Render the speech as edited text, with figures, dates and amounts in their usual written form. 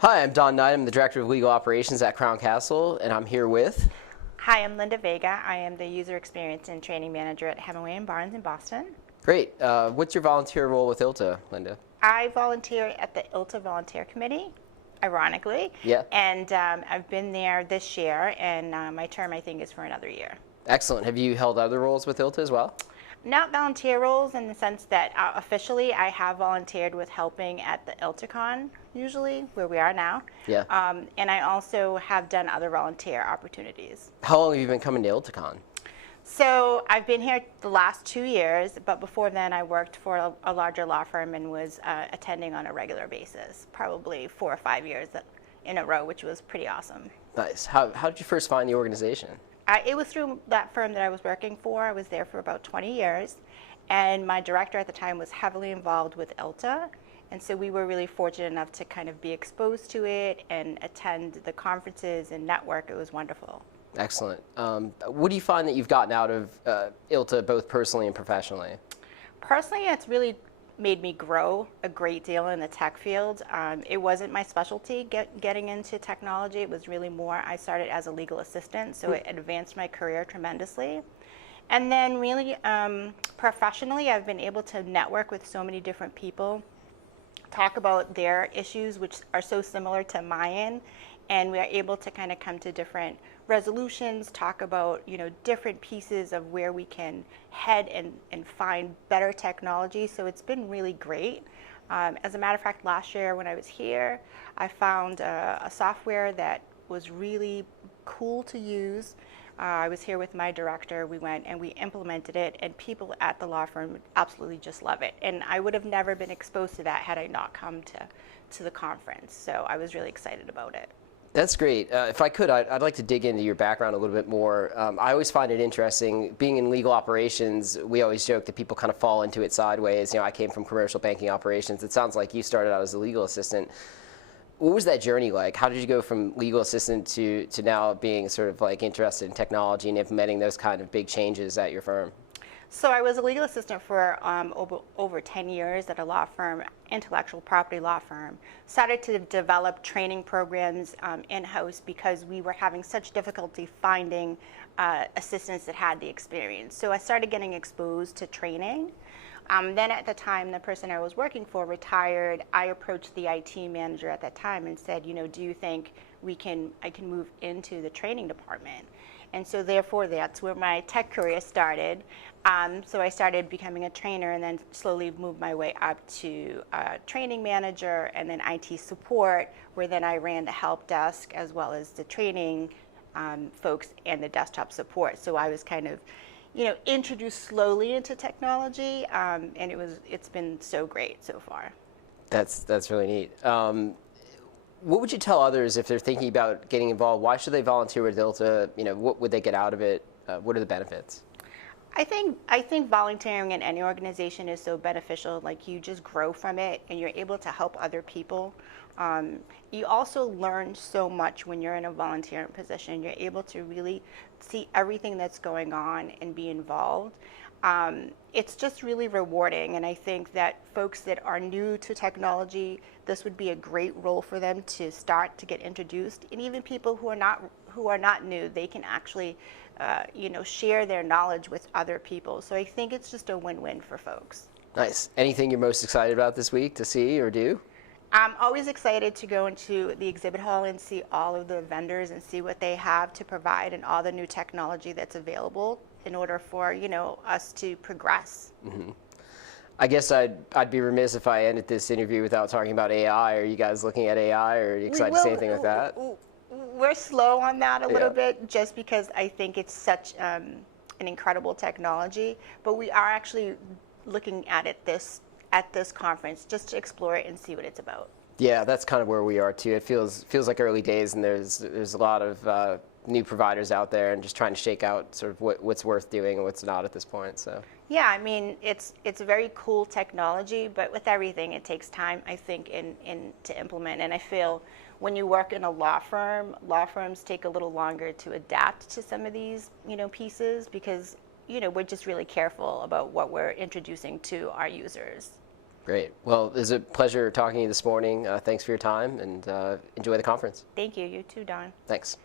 Hi, I'm Don Knight. I'm the Director of Legal Operations at Crown Castle, and I'm here with... Hi, I'm Linda Vega. I am the User Experience and Training Manager at Hemingway & Barnes in Boston. Great. What's your volunteer role with ILTA, Linda? I volunteer at the ILTA Volunteer Committee, ironically. Yeah. And I've been there this year, and my term, I think, is for another year. Excellent. Have you held other roles with ILTA as well? Not volunteer roles in the sense that officially I have volunteered with helping at the ILTACON, usually, where we are now. Yeah. And I also have done other volunteer opportunities. How long have you been coming to ILTACON? So I've been here the last 2 years, but before then I worked for a larger law firm and was attending on a regular basis, probably 4 or 5 years in a row, which was pretty awesome. Nice. How did you first find the organization? It was through that firm that I was working for. I was there for about 20 years, and my director at the time was heavily involved with ILTA, and so we were really fortunate enough to kind of be exposed to it and attend the conferences and network. It was wonderful. Excellent. What do you find that you've gotten out of ILTA, both personally and professionally? Personally, it's really made me grow a great deal in the tech field. It wasn't my specialty getting into technology. It was really more, I started as a legal assistant, so it advanced my career tremendously. And then really professionally, I've been able to network with so many different people, talk about their issues, which are so similar to mine, and we are able to kind of come to different resolutions, talk about different pieces of where we can head and find better technology. So it's been really great. As a matter of fact, last year when I was here, I found a software that was really cool to use. I was here with my director. We went and we implemented it, and people at the law firm absolutely just love it. And I would have never been exposed to that had I not come to the conference. So I was really excited about it. That's great. If I could, I'd like to dig into your background a little bit more. I always find it interesting. Being in legal operations, we always joke that people kind of fall into it sideways. I came from commercial banking operations. It sounds like you started out as a legal assistant. What was that journey like? How did you go from legal assistant to now being sort of like interested in technology and implementing those kind of big changes at your firm? So I was a legal assistant for over 10 years at a law firm, intellectual property law firm. Started to develop training programs in-house because we were having such difficulty finding assistants that had the experience. So I started getting exposed to training. Then at the time, the person I was working for retired. I approached the IT manager at that time and said, do you think I can move into the training department? And so therefore, that's where my tech career started. So I started becoming a trainer and then slowly moved my way up to training manager and then IT support, where then I ran the help desk as well as the training folks and the desktop support. So I was kind of, introduced slowly into technology, and it's been so great so far. That's really neat. What would you tell others if they're thinking about getting involved? Why should they volunteer with ILTA? What would they get out of it? What are the benefits? I think volunteering in any organization is so beneficial. Like, you just grow from it and you're able to help other people. You also learn so much when you're in a volunteering position. You're able to really see everything that's going on and be involved. It's just really rewarding, and I think that folks that are new to technology, this would be a great role for them to start to get introduced. And even people who are not new, they can actually share their knowledge with other people. So I think it's just a win-win for folks. Nice. Anything you're most excited about this week to see or do? I'm always excited to go into the exhibit hall and see all of the vendors and see what they have to provide and all the new technology that's available in order for us to progress. Mm-hmm. I guess I'd be remiss if I ended this interview without talking about AI. Are you guys looking at AI, or are you excited to say anything with that? We're slow on that a little bit, just because I think it's such an incredible technology. But we are actually looking at it at this conference just to explore it and see what it's about. Yeah, that's kind of where we are too. It feels like early days, and there's a lot of new providers out there, and just trying to shake out sort of what's worth doing and what's not at this point. So yeah, I mean, it's a very cool technology, but with everything, it takes time, I think, to implement. And I feel when you work in a law firms take a little longer to adapt to some of these, pieces because, we're just really careful about what we're introducing to our users. Great. Well, it was a pleasure talking to you this morning. Thanks for your time, and enjoy the conference. Thank you. You too, Don. Thanks.